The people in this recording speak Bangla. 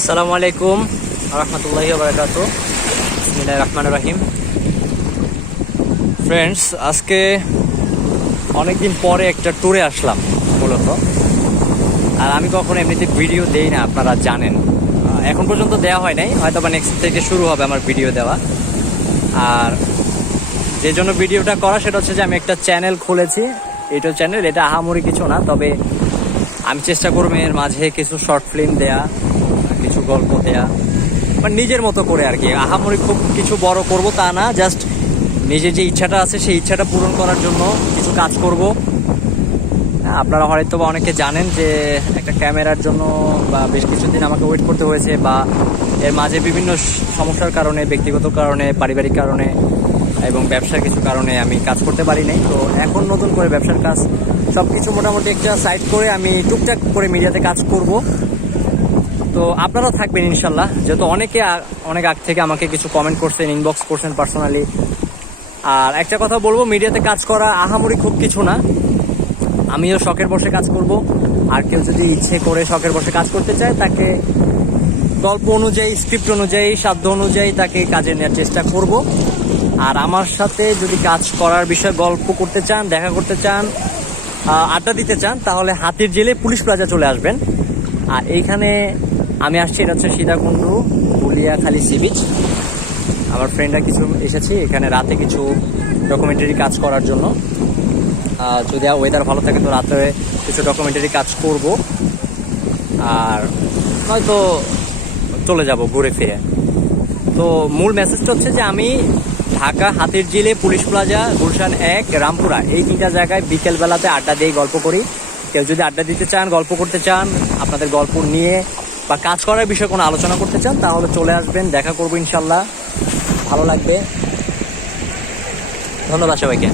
আসসালামু আলাইকুম। রহমতুল্লাহ বারকাত রহমান রাহিম। ফ্রেন্ডস আজকে অনেকদিন পরে একটা ট্যুরে আসলাম, মূলত। আর আমি কখনো এমনিতে ভিডিও দেই না, আপনারা জানেন। এখন পর্যন্ত দেওয়া হয় নাই হয়তো বা নেক্সট থেকে শুরু হবে আমার ভিডিও দেওয়া। আর যে জন্য ভিডিওটা করা, সেটা হচ্ছে যে আমি একটা চ্যানেল খুলেছি। ইউটিউব চ্যানেল এটা আহামরি কিছু না, তবে আমি চেষ্টা করব এর মাঝে কিছু শর্ট ফিল্ম দেয়া। কিছু গল্প দেয়া মানে নিজের মতো করে আর কি। আহামরি খুব কিছু বড় করব তা না জাস্ট নিজের যে ইচ্ছাটা আছে সেই ইচ্ছাটা পূরণ করার জন্য কিছু কাজ করব। হ্যাঁ, আপনারা হয়তো বা অনেকে জানেন যে একটা ক্যামেরার জন্য বা বেশ কিছুদিন আমাকে ওয়েট করতে হয়েছে বা এর মাঝে বিভিন্ন সমস্যার কারণে ব্যক্তিগত কারণে পারিবারিক কারণে এবং ব্যবসার কিছু কারণে আমি কাজ করতে পারি নাই। তো এখন নতুন করে ব্যবসার কাজ সব কিছু মোটামুটি একটা সাইড করে আমি টুকটাক করে মিডিয়াতে কাজ করব। তো আপনারা থাকবেন ইনশাল্লাহ। যেহেতু অনেকে অনেক আগ থেকে আমাকে কিছু কমেন্ট করছেন ইনবক্স করছেন পার্সোনালি আর একটা কথা বলব মিডিয়াতে কাজ করা আহামরি খুব কিছু না। আমিও শখের বসে কাজ করব। আর কেউ যদি ইচ্ছে করে শখের বসে কাজ করতে চায়, তাকে গল্প অনুযায়ী স্ক্রিপ্ট অনুযায়ী সাধ্য অনুযায়ী তাকে কাজে নেওয়ার চেষ্টা করব। আর আমার সাথে যদি কাজ করার বিষয়ে গল্প করতে চান, দেখা করতে চান আড্ডা দিতে চান, তাহলে হাতির জেলে পুলিশ প্লাজা চলে আসবেন। আর এইখানে আমি আসছি, এটা হচ্ছে সীতাকুণ্ডু বুলিয়াখালী সি বিচ আমার ফ্রেন্ডরা কিছু এসেছি, এখানে রাতে কিছু ডকুমেন্টারি কাজ করার জন্য। যদি ওয়েদার ভালো থাকে তো রাতে কিছু ডকুমেন্টারি কাজ করব। আর হয়তো চলে যাব ঘুরে ফিরে। তো মূল মেসেজটা হচ্ছে যে আমি ঢাকা হাতির জিলে পুলিশ প্লাজা, গুলশান এক, রামপুরা এই তিনটা জায়গায় বিকেলবেলাতে আড্ডা দিয়ে গল্প করি। কেউ যদি আড্ডা দিতে চান, গল্প করতে চান, আপনাদের গল্প নিয়ে বা কাজ করার বিষয়ে কোনো আলোচনা করতে চান, তাহলে চলে আসবেন, দেখা করব ইনশাল্লাহ। ভালো লাগবে। ধন্যবাদ সবাইকে।